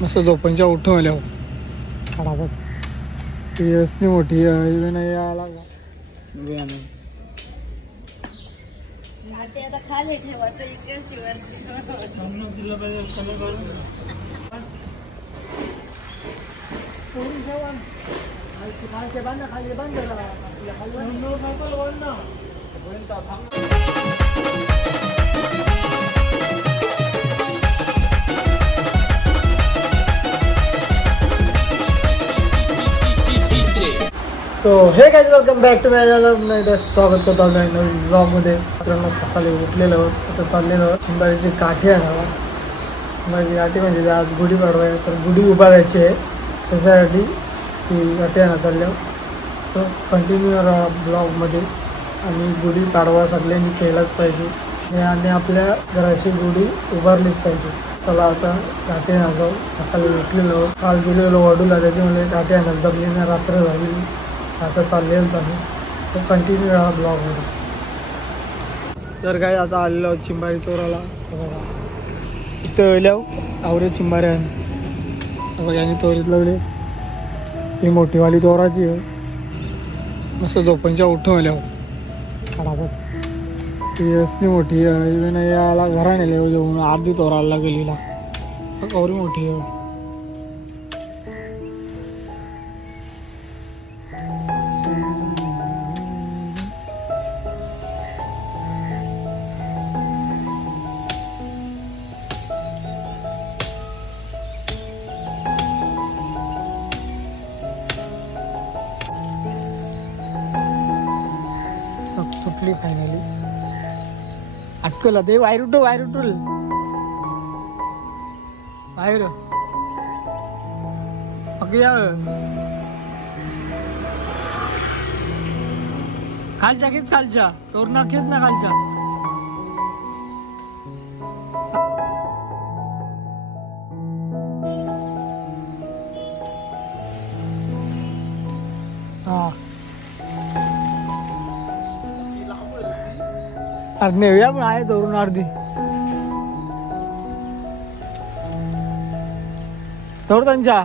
मस्त झोपणच्या उठवल्या फटाफट ती मोठी नाही यायला so hey guys welcome back to my channel. मी स्वागत करतो आपल्या नवीन ब्लॉगमध्ये. मित्रांनो सकाळी उठलेलो आता चाललेलो चिंबारीची काठी आणावा. माझी काठी म्हणजे आज गुढीपाडवा आहे तर गुढी उभारायची आहे त्याच्यासाठी ती काठी आणा चालल्या. सो कंटिन्यू राहा ब्लॉगमध्ये. आणि गुढीपाडवा सगळ्यांनी केलाच पाहिजे आणि आपल्या घराची गुढी उभारलीच पाहिजे. चला आता काठी आणावं. सकाळी उठलेलो काल गेलेलो वडूला त्याच्यामुळे काठी आणायला जमली ना रात्र झाली. आता चाललेलं पाहिजे तो कंटिन्यू राहा ब्लॉगमध्ये. तर काय आता आलेलो चिंबारी तोराला बघा इथं आल्याव आवरे चिंबाऱ्या बघा आणि तोरीत लावले. ही मोठीवाली तोराची आहे मस्त झोपणच्या उठवल्या फटाफट ती असली मोठी आहे याला घराने जेवून अर्धी तोराला गेलीला कवरी मोठी आहे. सुटली फायनली. अटकला ते बाहेर उठव बाहेर उठल बाहेर या खालच्या खेच खालच्या तोरणा खेच ना खालच्या. हा अरे नेऊया पण आहे धरून अर्धी धर त्यांच्या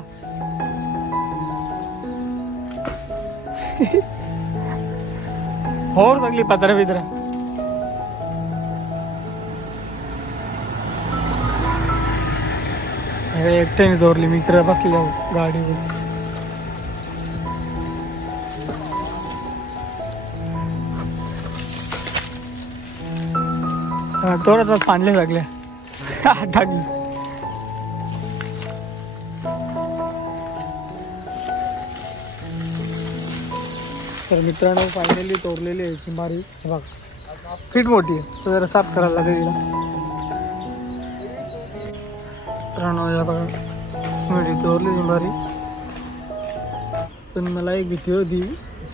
होर सगळी पत्रा बित्रा एकट्याने धरली. मित्र बसल्या गाडीवर थोडा पाणले लागल्या टाकली. तर मित्रांनो फायनली तोरलेली आहे चिंबारी बघ फिट मोठी आहे तर जरा साफ करायला लागेल तिला. मित्रांनो या बघा स्मिडी तोरली चिंबारी. पण मला एक भीती होती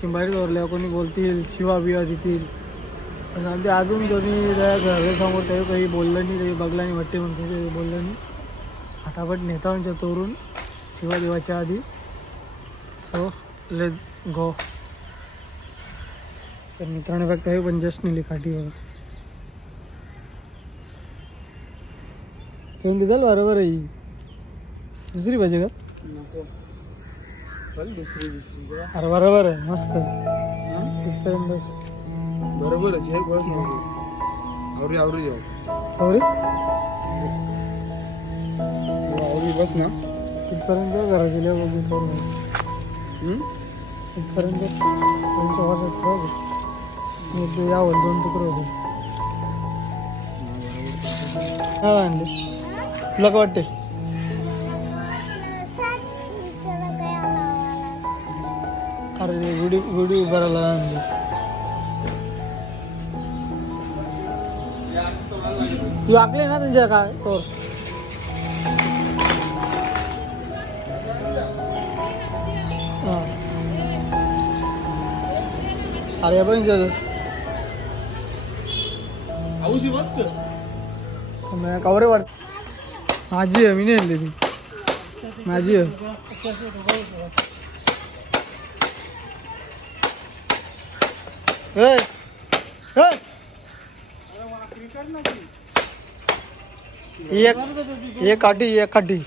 चिंबारी तोरल्यावर कोणी बोलतील शिवा बिवा देतील पण ते अजून कोणी घरासमोर काही काही बोललं नाही काही बघला नाही वाटते म्हणते काही बोललं नाही. फटाफट नेतांच्या तोरून शिवा देवाच्या आधी. So let's go. तर मित्रांनो बघता हे पण जस्ट नेली काठी बघा कोणती चाल बरोबर आहे. दुसरी पाहिजे का दुसरी अरे बरोबर आहे मस्त इथपर्यंत बरोबर आहे बस आवरी आवरी जाऊ आवरी आवरी बस ना इथपर्यंत घराची लिहा बघू इथपर्यंत यावं 2 तुकडे होते. हा आणले तुला काय वाटते. अरे गुढी गुढी उभारायला आणली. तू आकले ना त्यांच्या काय तोर अरे पण औषधी बस कवरे वाट माझी आहे मी नाही आणली ती माझी आहे. एक काठी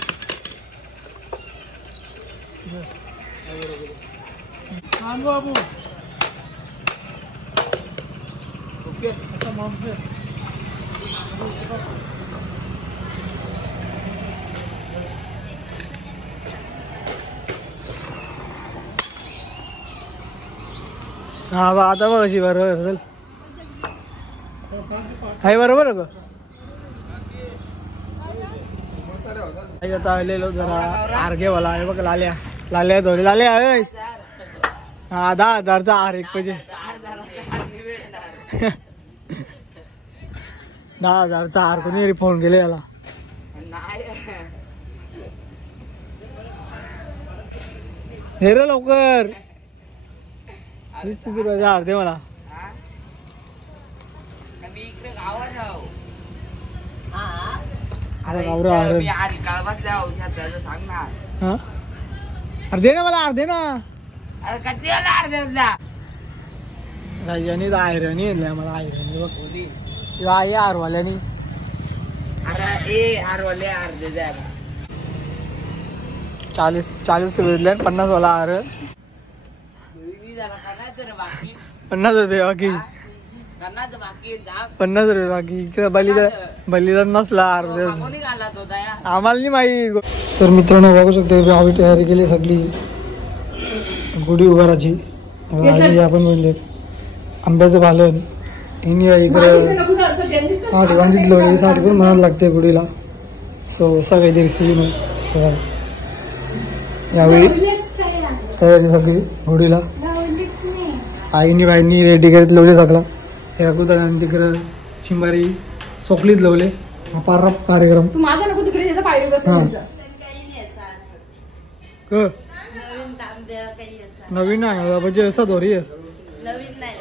सांग बाबू ओके अच्छा मॉम से हा बा आता बघ अशी बरोबर चल हाय बरोबर आहे का आता आलेलो जरा आरगेवाला आहे बघ लाल्या लाल्या धोरे लाल्या हा 10,000चा आर एक पाहिजे 10,000चा आर कोणी फोन केले याला हे रे लवकर 20 रुपयाचा आर दे मला अरे दे ना मला अर्धे ना राजानी आयरणी आणल्या मला आयरणी बघ आई आरवाल्यानी आरवाले अर्धे द्या 40 रुपये 50 वाला आर 50 रुपये बाकी 50 रुपये बाकी इकडे बलिदान नसला अर्धे आम्हाला नाही माहिती तर मित्रांनो बघू शकतो आम्ही तयारी केली सगळी गुढी उभाराची आपण म्हणले आंब्याचं भालन इकडे साठी बांधितलं साठी पण म्हणायला लागते गुढीला सो सगळी सीन यावेळी तयारी सगळी गुढीला आईनी बाईंनी रेडी करीत लावले सगळा हे तिकडं चिंबारी सोकलीत लावले पार कार्यक्रम नवीन नाही म्हणजे असा दोरी नवीन नाही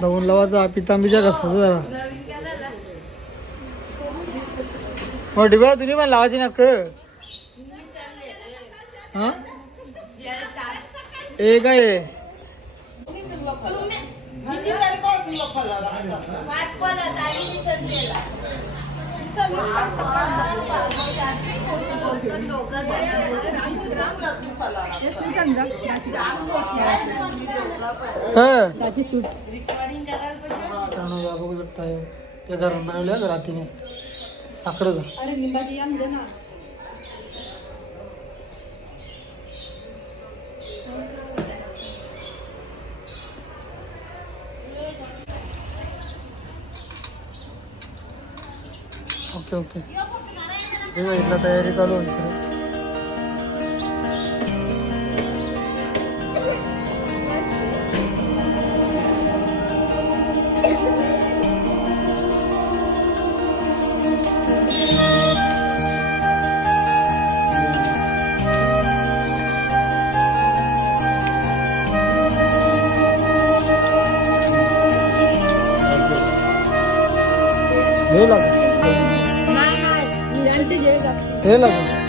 धावून लावायचा पितांबीच्या कसा जरा मोठी बा तुम्ही पण लावायची ना हा ए काय बघू शकता ते घरून बनवले रात्रीने साखर ओके ओके इथला तयारी चालू होती हे लागत हे लागत